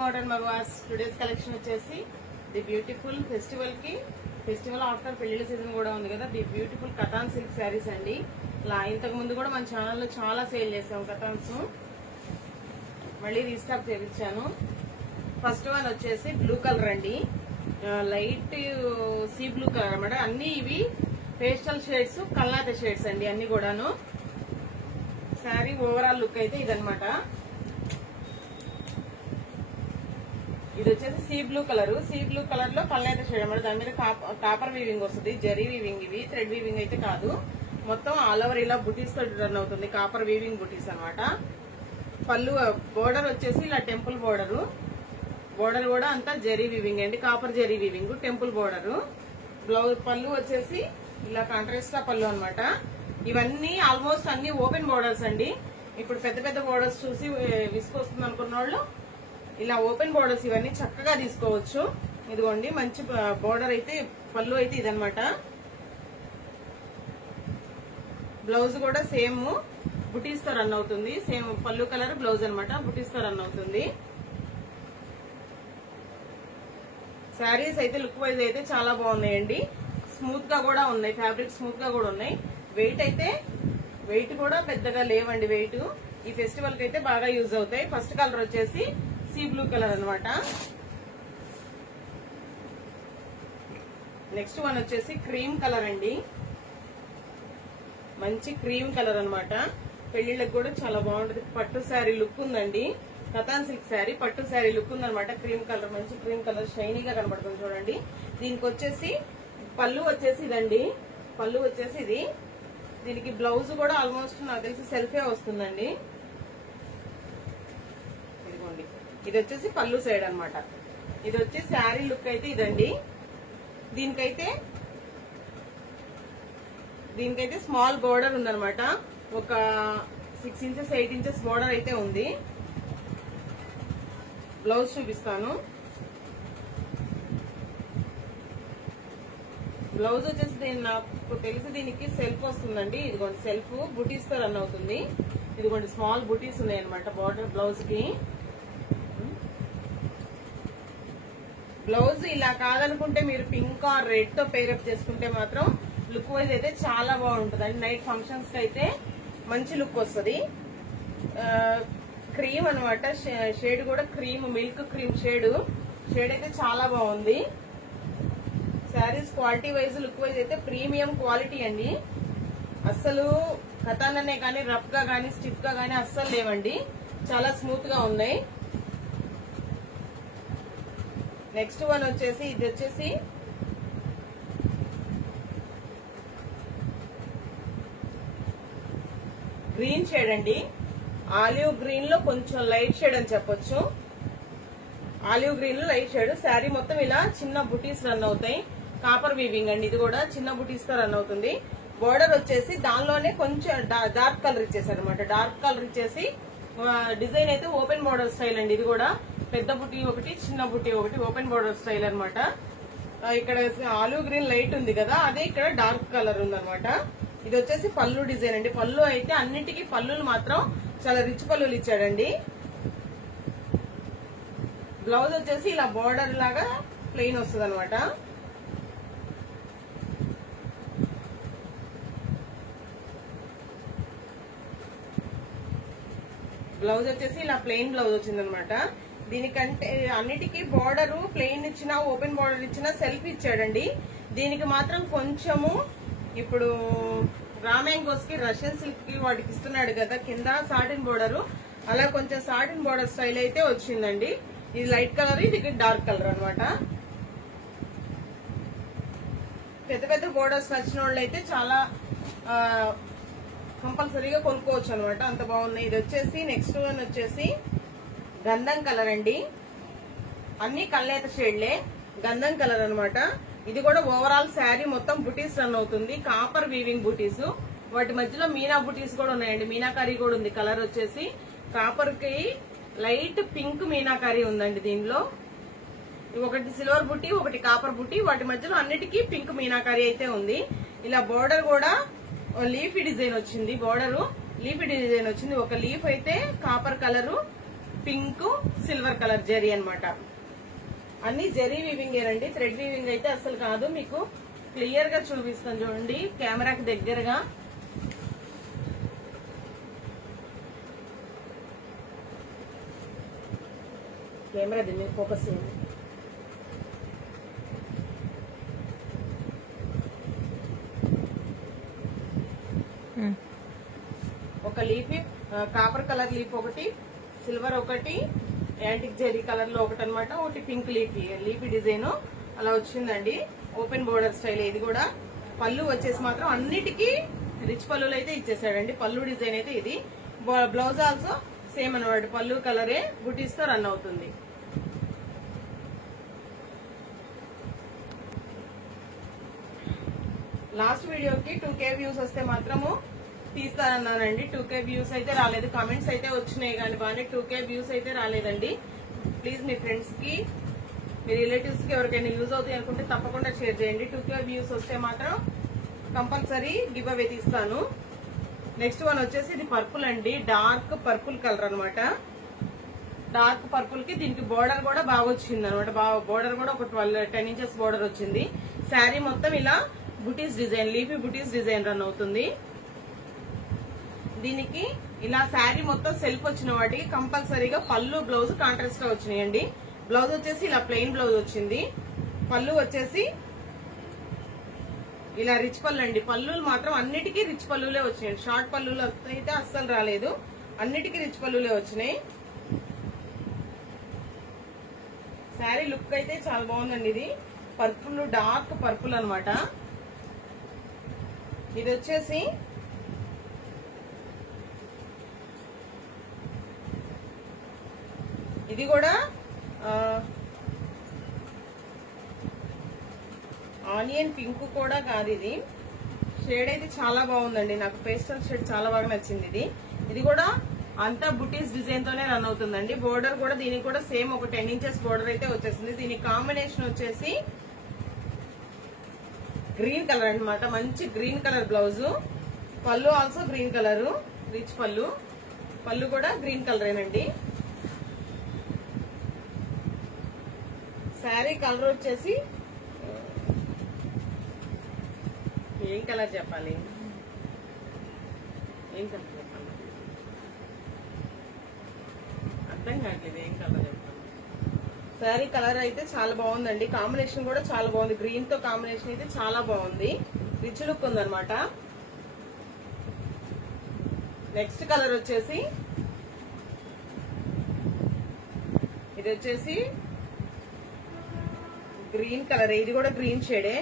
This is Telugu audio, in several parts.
మోడర్న్ మగవాస్ టుడేస్ కలెక్షన్ వచ్చేసి ది బ్యూటిఫుల్ ఫెస్టివల్ ఆఫ్టర్ పెళ్లిళ్ళ సీజన్ కూడా ఉంది కదా. The beautiful Katan silk sarees అండి. ఇలా ఇంతకు ముందు కూడా మన ఛానల్లో చాలా సేల్ చేసాం కథాన్స్. మళ్ళీ రీస్టాక్ చేయించాను. ఫస్ట్ వన్ వచ్చేసి బ్లూ కలర్ అండి, లైట్ సీ బ్లూ కలర్ అనమాట. అన్ని ఇవి పేస్టల్ షేడ్స్, కల్లాత షేడ్స్ అండి అన్ని కూడాను. శారీ ఓవరాల్ లుక్ అయితే ఇదనమాట. ఇది వచ్చేసి సీ బ్లూ కలర్ లో కల్లాత షేడ్ అనమాట. దాని మీద కాపర్ వీవింగ్ వస్తుంది, జరీ వీవింగ్. ఇవి థ్రెడ్ వీవింగ్ అయితే కాదు, మొత్తం ఆల్ ఓవర్ ఇలా బుటీస్ తో రన్ అవుతుంది. కాపర్ వీవింగ్ బుటీస్ అనమాట. పళ్ళు బోర్డర్ వచ్చేసి ఇలా టెంపుల్ బోర్డర్ కూడా అంతా జరీ వీవింగ్ అండి, copper zari weaving, temple border. Blouse పళ్ళు వచ్చేసి ఇలా కాంట్రాస్ట్ పళ్ళు అనమాట. ఇవన్నీ ఆల్మోస్ట్ అన్ని ఓపెన్ బోర్డర్స్ అండి. ఇప్పుడు పెద్ద పెద్ద బోర్డర్స్ చూసి విసుకొస్తుంది అనుకున్న వాళ్ళు ఇలా ఓపెన్ బోర్డర్స్ ఇవన్నీ చక్కగా తీసుకోవచ్చు. ఇదిగోండి మంచి బోర్డర్ అయితే, పళ్ళు అయితే ఇదనమాట. బ్లౌజ్ కూడా సేమ్ బుటీస్ తో రన్ అవుతుంది. సేమ్ పళ్ళు కలర్ బ్లౌజ్ అనమాట, బుటీస్ తో రన్ అవుతుంది. శారీస్ అయితే లుక్ వైజ్ అయితే చాలా బాగున్నాయండి. స్మూత్ గా కూడా ఉన్నాయి, ఫ్యాబ్రిక్ స్మూత్ గా కూడా ఉన్నాయి. వెయిట్ కూడా పెద్దగా లేవండి. వెయిట్ ఈ ఫెస్టివల్ కి అయితే బాగా యూజ్ అవుతాయి. ఫస్ట్ కలర్ వచ్చేసి సీ బ్లూ కలర్ అనమాట. నెక్స్ట్ వన్ వచ్చేసి క్రీమ్ కలర్ అండి, మంచి క్రీమ్ కలర్ అనమాట. పెళ్లిళ్ళకి కూడా చాలా బాగుంటది. పట్టు శారీ లుక్ ఉందండి. కథాన్ సిల్క్ శారీ పట్టు శారీ లుక్ ఉందనమాట. క్రీమ్ కలర్, మంచి క్రీమ్ కలర్ షైనీగా కనబడుతుంది చూడండి. దీనికి వచ్చేసి పళ్ళు వచ్చేసి ఇదండి, పళ్ళు వచ్చేసి ఇది. దీనికి బ్లౌజ్ కూడా ఆల్మోస్ట్ నాకు తెలిసి సెల్ఫే వస్తుందండి. ఇదిగోండి, ఇది వచ్చేసి పళ్ళు సైడ్ అనమాట. ఇది వచ్చి శారీ లుక్ అయితే ఇదండి. దీనికైతే స్మాల్ బోర్డర్ ఉందనమాట. ఒక 6 ఇంచెస్ 8 ఇంచెస్ బోర్డర్ అయితే ఉంది. బ్లౌజ్ చూపిస్తాను. బ్లౌజ్ వచ్చేసి నాకు తెలిసి దీనికి సెల్ఫ్ వస్తుందండి. ఇదిగోండి సెల్ఫ్ బుటీస్ తో రన్ అవుతుంది. ఇదిగోండి స్మాల్ బుటీస్ ఉన్నాయి అనమాట బార్డర్ బ్లౌజ్ కి. బ్లౌజ్ ఇలా కాదనుకుంటే మీరు పింక్ ఆర్ రెడ్ తో పేరప్ చేసుకుంటే మాత్రం లుక్ వైజ్ అయితే చాలా బాగుంటుంది. నైట్ ఫంక్షన్స్ కి అయితే మంచి లుక్ వస్తుంది. క్రీమ్ అనమాట, షేడ్ కూడా క్రీమ్, మిల్క్ క్రీమ్ షేడ్ అయితే చాలా బాగుంది. Saris quality wise look wise అయితే ప్రీమియం క్వాలిటీ అండి. అస్సలు కథాన్ అనే కానీ రఫ్ గా కానీ స్టిఫ్ గా కానీ అస్సలు లేవండి, చాలా స్మూత్ గా ఉన్నాయి. నెక్స్ట్ వన్ వచ్చేసి ఇది వచ్చేసి గ్రీన్ షేడ్ అండి. ఆలివ్ గ్రీన్ లో కొంచెం లైట్ షేడ్ అని చెప్పొచ్చు. ఆలివ్ గ్రీన్ లో లైట్ షేడ్. శారీ మొత్తం ఇలా చిన్న బుటీస్ రన్ అవుతాయి. కాపర్ వీవింగ్ అండి, ఇది కూడా చిన్న బుటీస్ తో రన్ అవుతుంది. బోర్డర్ వచ్చేసి దానిలోనే కొంచెం డార్క్ కలర్ ఇచ్చేసారు అనమాట. డార్క్ కలర్ ఇచ్చేసి డిజైన్ అయితే ఓపెన్ బోర్డర్ స్టైల్ అండి. ఇది కూడా పెద్ద బుటీ ఒకటి, చిన్న బుటీ ఒకటి, ఓపెన్ బోర్డర్ స్టైల్ అనమాట. ఇక్కడ ఆలివ్ గ్రీన్ లైట్ ఉంది కదా, అదే ఇక్కడ డార్క్ కలర్ ఉందన్నమాట. ఇది వచ్చేసి పళ్ళు డిజైన్ అండి. పళ్ళు అయితే అన్నిటికీ పళ్ళులు మాత్రం చాలా రిచ్ పళ్ళులు ఇచ్చాడండి. బ్లౌజ్ వచ్చేసి ఇలా బోర్డర్ లాగా ప్లెయిన్ వస్తుంది అనమాట. బ్లౌజ్ వచ్చేసి ఇలా ప్లెయిన్ బ్లౌజ్ వచ్చిందనమాట. దీనికంటే అన్నిటికీ బోర్డర్ ప్లెయిన్ ఇచ్చినా, ఓపెన్ బోర్డర్ ఇచ్చినా సెల్ఫ్ ఇచ్చాడండి. దీనికి మాత్రం కొంచెము ఇప్పుడు రామ్యాంగోస్ కి, రష్యన్ సిల్క్ కి వాటికి ఇస్తున్నాడు కదా కింద సాటిన్ బోర్డర్, అలా కొంచెం సాటిన్ బోర్డర్ స్టైల్ అయితే వచ్చిందండి. ఇది లైట్ కలర్, ఇది డార్క్ కలర్ అనమాట. పెద్ద పెద్ద బోర్డర్స్ నచ్చిన వాళ్ళు అయితే చాలా కంపల్సరీగా కొనుక్కోవచ్చు అనమాట, అంత బాగున్నాయి. ఇది వచ్చేసి నెక్స్ట్ వన్ వచ్చేసి గంధం కలర్ అండి. అన్ని కల్లేత షేడ్లే, గంధం కలర్ అనమాట. ఇది కూడా ఓవరాల్ శారీ మొత్తం బుటీస్ రన్ అవుతుంది. కాపర్ వీవింగ్ బుటీస్, వాటి మధ్యలో మీనా బుటీస్ కూడా ఉన్నాయండి. మీనాకారీ కూడా ఉంది. కలర్ వచ్చేసి కాపర్ కి లైట్ పింక్ మీనాకారీ ఉందండి. దీనిలో ఒకటి సిల్వర్ బుటీ, ఒకటి కాపర్ బుటీ, వాటి మధ్యలో అన్నిటికీ పింక్ మీనాకారీ అయితే ఉంది. ఇలా బోర్డర్ కూడా లీఫీ డిజైన్ వచ్చింది. బోర్డర్ లీఫీ డిజైన్ వచ్చింది. ఒక లీఫ్ అయితే copper colour, pink silver colour zari అన్నమాట. అన్ని జరీ వీవింగ్ ఏనండి, థ్రెడ్ వీవింగ్ అయితే అసలు కాదు. మీకు క్లియర్ గా చూపిస్తాను చూడండి కెమెరాకి దగ్గరగా. కెమెరా దీని మీద ఫోకస్ చేయండి. ఒక లీఫ్ కాపర్ కలర్ లీఫ్ ఒకటి, సిల్వర్ ఒకటి, యాంటిక్ జెరీ కలర్ లో ఒకటి అనమాట, ఒకటి పింక్ లీఫీ డిజైన్ అలా వచ్చిందండి. Open border style. ఇది కూడా పళ్ళు వచ్చేసి మాత్రం అన్నిటికీ రిచ్ పళ్ళులు అయితే ఇచ్చేసాడండి. పళ్ళు డిజైన్ అయితే ఇది. బ్లౌజ్ ఆల్సో సేమ్ అనమాట, పళ్ళు కలరే బుటీస్ తో రన్ అవుతుంది. లాస్ట్ వీడియోకి 2K వ్యూస్ వస్తే మాత్రము తీస్తానన్నానండి. 2K వ్యూస్ అయితే రాలేదు. కామెంట్స్ అయితే వచ్చినాయి కానీ బాగానే 2K వ్యూస్ అయితే రాలేదండి. ప్లీజ్ మీ ఫ్రెండ్స్ కి, మీ రిలేటివ్స్ కి ఎవరికైనా యూజ్ అవుతాయి అనుకుంటే తప్పకుండా షేర్ చేయండి. 2K వ్యూస్ వస్తే మాత్రం కంపల్సరీ గివ్ అవే తీస్తాను. నెక్స్ట్ వన్ వచ్చేసి ఇది పర్పుల్ అండి, డార్క్ పర్పుల్ కలర్ అనమాట. డార్క్ పర్పుల్ కి దీనికి బోర్డర్ కూడా బాగా వచ్చింది అనమాట. బోర్డర్ కూడా ఒక 10 ఇంచెస్ బోర్డర్ వచ్చింది. శారీ మొత్తం ఇలా బుటీస్ డిజైన్, లీఫీ బుటీస్ డిజైన్ రన్ అవుతుంది. దీనికి ఇలా శారీ మొత్తం సెల్ఫ్ వచ్చిన వాటికి కంపల్సరీగా పళ్ళు బ్లౌజ్ కాంట్రాస్ట్ గా వచ్చినాయండి. బ్లౌజ్ వచ్చేసి ఇలా ప్లెయిన్ బ్లౌజ్ వచ్చింది. పళ్ళు వచ్చేసి ఇలా రిచ్ పళ్ళు అండి. పళ్ళులు మాత్రం అన్నిటికీ రిచ్ పళ్ళులే వచ్చినాయి. షార్ట్ పళ్ళులు అయితే అస్సలు రాలేదు, అన్నిటికీ రిచ్ పళ్ళులే వచ్చినాయి. శారీ లుక్ అయితే చాలా బాగుందండి. ఇది పర్పుల్, డార్క్ పర్పుల్ అనమాట. ఇది వచ్చేసి ఇది కూడా ఆనియన్ పింక్ కూడా కాదు. ఇది షేడ్ అయితే చాలా బాగుందండి. నాకు పేస్టల్ షేడ్ చాలా బాగా నచ్చింది. ఇది కూడా అంతా బుటీస్ డిజైన్ తోనే రన్ అవుతుందండి. బోర్డర్ కూడా దీనికి కూడా సేమ్ ఒక 10 ఇంచెస్ బోర్డర్ అయితే వచ్చేసింది. దీని కాంబినేషన్ వచ్చేసి గ్రీన్ కలర్ అనమాట. మంచి గ్రీన్ కలర్ బ్లౌజ్. పళ్ళు ఆల్సో గ్రీన్ కలర్, రిచ్ పళ్ళు. పళ్ళు కూడా గ్రీన్ కలరేనండి. శారీ కలర్ వచ్చేసి ఏం కలర్ చెప్పాలి, ఏం కలర్ చెప్పాలి అర్థం కావట్లేదు. ఏం కలర్ చెప్పాలి. శారీ కలర్ అయితే చాలా బాగుందండి. కాంబినేషన్ కూడా చాలా బాగుంది. గ్రీన్ తో కాంబినేషన్ అయితే చాలా బాగుంది. రిచ్ లుక్ ఉందన్నమాట. నెక్స్ట్ కలర్ వచ్చేసి ఇది వచ్చేసి గ్రీన్ కలర్. ఇది కూడా గ్రీన్ షేడే,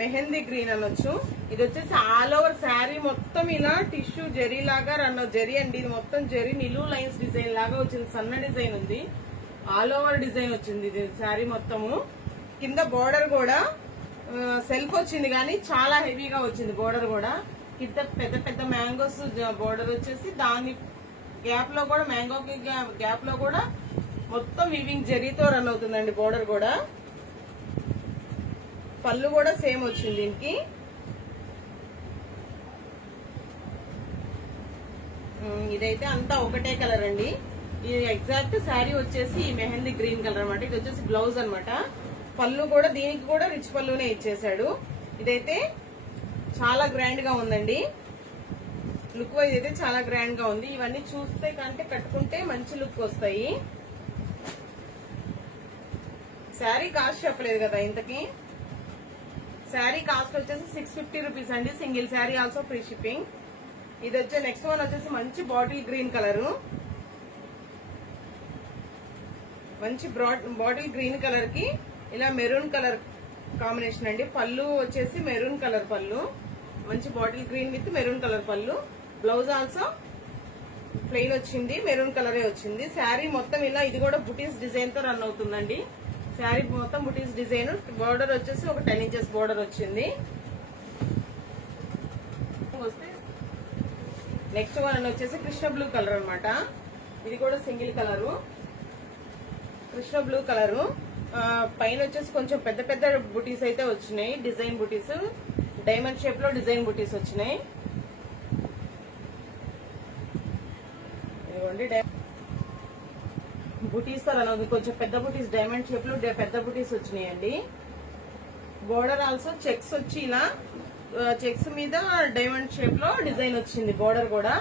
మెహందీ గ్రీన్ అనొచ్చు. ఇది వచ్చేసి ఆల్ ఓవర్ శారీ మొత్తం ఇలా టిష్యూ జరీ లాగా జరీ అండి. ఇది మొత్తం జరీ నిలువు లైన్స్ డిజైన్ లాగా వచ్చింది. సన్న డిజైన్ ఉంది, ఆల్ ఓవర్ డిజైన్ వచ్చింది. ఇది శారీ మొత్తము. కింద బోర్డర్ కూడా సెల్ఫ్ వచ్చింది కానీ చాలా హెవీగా వచ్చింది. బోర్డర్ కూడా కింద పెద్ద పెద్ద మ్యాంగోస్ బోర్డర్ వచ్చేసి దాని గ్యాప్ లో కూడా, మ్యాంగోకి గ్యాప్ లో కూడా మొత్తం వీవింగ్ జరీతో రన్ అవుతుందండి. బోర్డర్ కూడా, పళ్ళు కూడా సేమ్ వచ్చింది దీనికి. ఇదైతే అంతా ఒకటే కలర్ అండి. ఇది ఎగ్జాక్ట్ శారీ వచ్చేసి ఈ మెహందీ గ్రీన్ కలర్ అనమాట. ఇది వచ్చేసి బ్లౌజ్ అనమాట. పళ్ళు కూడా దీనికి కూడా రిచ్ పళ్ళునే ఇచ్చేసాడు. ఇదైతే చాలా గ్రాండ్ గా ఉందండి. లుక్ వైజ్ అయితే చాలా గ్రాండ్ గా ఉంది. ఇవన్నీ చూస్తే కంటే కట్టుకుంటే మంచి లుక్ వస్తాయి. శారీ కాస్ట్ చెప్పలేదు కదా ఇంతకీ. శారీ కాస్ట్ వచ్చేసి 650 రూపీస్ అండి. Single sari also free shipping. ఇది వచ్చే నెక్స్ట్ వన్ వచ్చేసి మంచి బాటిల్ గ్రీన్ కలర్. మంచి బాటిల్ గ్రీన్ కలర్ కి ఇలా మెరూన్ కలర్ కాంబినేషన్ అండి. పళ్ళు వచ్చేసి మెరూన్ కలర్ పళ్ళు. మంచి bottle green with maroon colour పళ్ళు. బ్లౌజ్ ఆల్సో ప్లెయిన్ వచ్చింది, మెరూన్ కలరే వచ్చింది. శారీ మొత్తం ఇలా ఇది కూడా బుటీస్ డిజైన్ తో రన్ అవుతుందండి. శారీ మొత్తం బుటీస్ డిజైన్. బోర్డర్ వచ్చేసి ఒక 10 ఇంచెస్ బోర్డర్ వచ్చింది. నెక్స్ట్ వన్ వచ్చేసి కృష్ణ బ్లూ కలర్ అనమాట. ఇది కూడా single colour, Krishna blue colour. పైన వచ్చేసి కొంచెం పెద్ద పెద్ద బుటీస్ అయితే వచ్చినాయి. డిజైన్ బుటీస్, డైమండ్ షేప్ లో డిజైన్ బుటీస్ వచ్చినాయి. ఇదిగోండి బుటీస్ తో రన్ అవుతుంది. కొంచెం పెద్ద బుటీస్, డైమండ్ షేప్ లో పెద్ద బుటీస్ వచ్చినాయండి. బోర్డర్ ఆల్సో చెక్స్ వచ్చి ఇలా చెక్స్ మీద డైమండ్ షేప్ లో డిజైన్ వచ్చింది. బోర్డర్ కూడా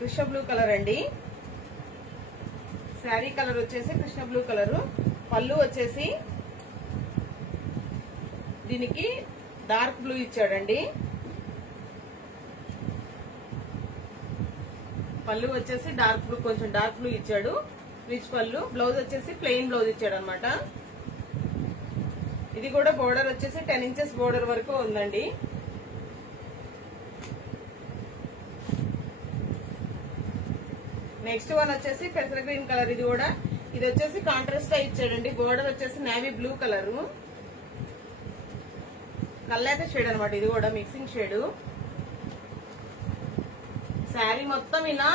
కృష్ణ బ్లూ కలర్ అండి. శారీ కలర్ వచ్చేసి కృష్ణ బ్లూ కలర్. పళ్ళు వచ్చేసి దీనికి డార్క్ బ్లూ ఇచ్చాడండి. పళ్ళు వచ్చేసి డార్క్ బ్లూ, కొంచెం డార్క్ బ్లూ ఇచ్చాడు, రిచ్ పళ్ళు. బ్లౌజ్ వచ్చేసి ప్లెయిన్ బ్లౌజ్ ఇచ్చాడు అనమాట. ఇది కూడా బోర్డర్ వచ్చేసి 10 ఇంచెస్ బోర్డర్ వరకు ఉందండి. నెక్స్ట్ వన్ వచ్చేసి పెసర గ్రీన్ కలర్. ఇది వచ్చేసి కాంట్రాస్ట్ ఇచ్చాడండి. బోర్డర్ వచ్చేసి నేవీ బ్లూ కలర్, కల్లేత షేడ్ అనమాట. ఇది కూడా మిక్సింగ్ షేడ్. శారీ మొత్తం ఇలా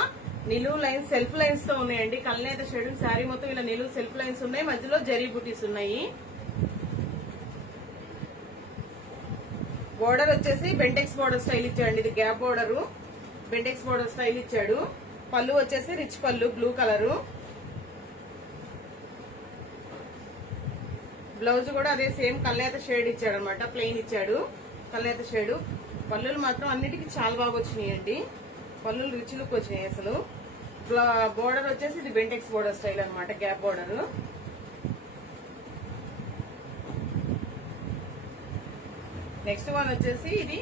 నిలువు లైన్స్, సెల్ఫ్ లైన్స్ తో ఉన్నాయండి. కల్లేత షేడ్ శారీ మొత్తం ఇలా నిలువు సెల్ఫ్ లైన్స్ ఉన్నాయి. మధ్యలో జరీ బూటీస్ ఉన్నాయి. బోర్డర్ వచ్చేసి బెంటెక్స్ బోర్డర్ స్టైల్ ఇచ్చాడు. ఇది gap border, Bentex border style ఇచ్చాడు. పళ్ళు వచ్చేసి రిచ్ పళ్ళు బ్లూ కలరు. బ్లౌజ్ కూడా అదే సేమ్ కల్లేత షేడ్ ఇచ్చాడు అనమాట. ప్లెయిన్ ఇచ్చాడు కల్లేత షేడ్. పళ్ళులు మాత్రం అన్నిటికీ చాలా బాగా వచ్చినాయండి. పళ్ళులు రిచ్ లుక్ వచ్చినాయి అసలు. బోర్డర్ వచ్చేసి ఇది బెంటెక్స్ బోర్డర్ స్టైల్ అనమాట, గ్యాప్ బోర్డర్. నెక్స్ట్ వన్ వచ్చేసి ఇది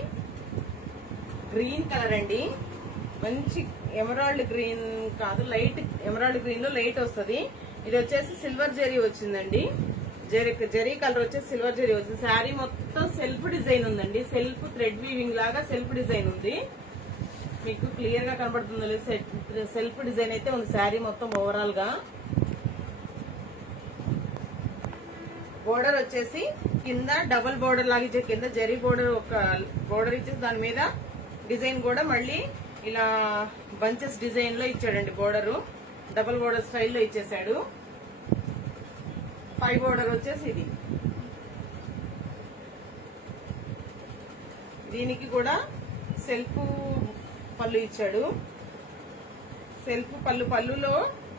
గ్రీన్ కలర్ అండి. మంచి ఎమరాల్డ్ గ్రీన్ కాదు, లైట్ ఎమరాల్డ్ గ్రీన్ లో లైట్ వస్తుంది. ఇది వచ్చేసి సిల్వర్ జరీ వచ్చిందండి. జరీ కలర్ వచ్చేసి సిల్వర్ జరీ వచ్చింది. శారీ మొత్తం సెల్ఫ్ డిజైన్ ఉందండి. సెల్ఫ్ థ్రెడ్ వీవింగ్ లాగా సెల్ఫ్ డిజైన్ ఉంది. మీకు క్లియర్ గా కనబడుతుంది. సెల్ఫ్ డిజైన్ అయితే ఉంది శారీ మొత్తం ఓవరాల్ గా. బోర్డర్ వచ్చేసి కింద డబుల్ బోర్డర్ లాగా ఇచ్చే, కింద జరీ బోర్డర్ ఒక బోర్డర్ ఇచ్చేసి దాని మీద డిజైన్ కూడా మళ్ళీ ఇలా బంచెస్ డిజైన్ లో ఇచ్చాడండి. బోర్డర్ డబుల్ బోర్డర్ స్టైల్లో ఇచ్చేసాడు. పై బోర్డర్ వచ్చేసి ఇది. దీనికి కూడా సెల్ఫ్ పళ్ళు ఇచ్చాడు. సెల్ఫ్ పళ్ళులో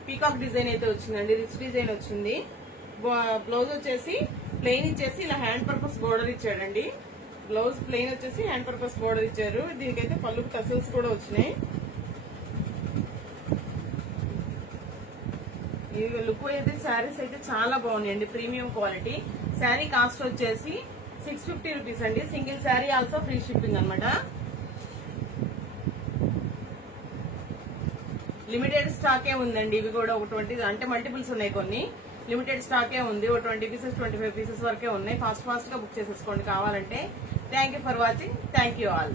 పీకాక్ డిజైన్ అయితే వచ్చిందండి. రిచ్ డిజైన్ వచ్చింది. బ్లౌజ్ వచ్చేసి ప్లెయిన్ ఇచ్చేసి ఇలా హ్యాండ్ పర్పస్ బోర్డర్ ఇచ్చాడండి. బ్లౌజ్ ప్లెయిన్ వచ్చేసి హ్యాండ్ పర్పస్ బోర్డర్ ఇచ్చారు. దీనికైతే పళ్ళుకు టసల్స్ కూడా వచ్చినాయి. ఈ లుక్ అయితే శారీస్ అయితే చాలా బాగున్నాయండి. Premium quality. శారీ కాస్ట్ వచ్చేసి 650 రూపీస్ అండి. Single sari also free shipping అనమాట. లిమిటెడ్ స్టాకే ఉందండి. ఇవి కూడా ఒక 20 అంటే మల్టిపుల్స్ ఉన్నాయి కొన్ని. లిమిటెడ్ స్టాకే ఉంది. ఒక 20 పీసెస్ 25 పీసెస్ వరకే ఉన్నాయి. ఫాస్ట్ గా బుక్ చేసేసుకోండి కావాలంటే. Thank you for watching. Thank you all.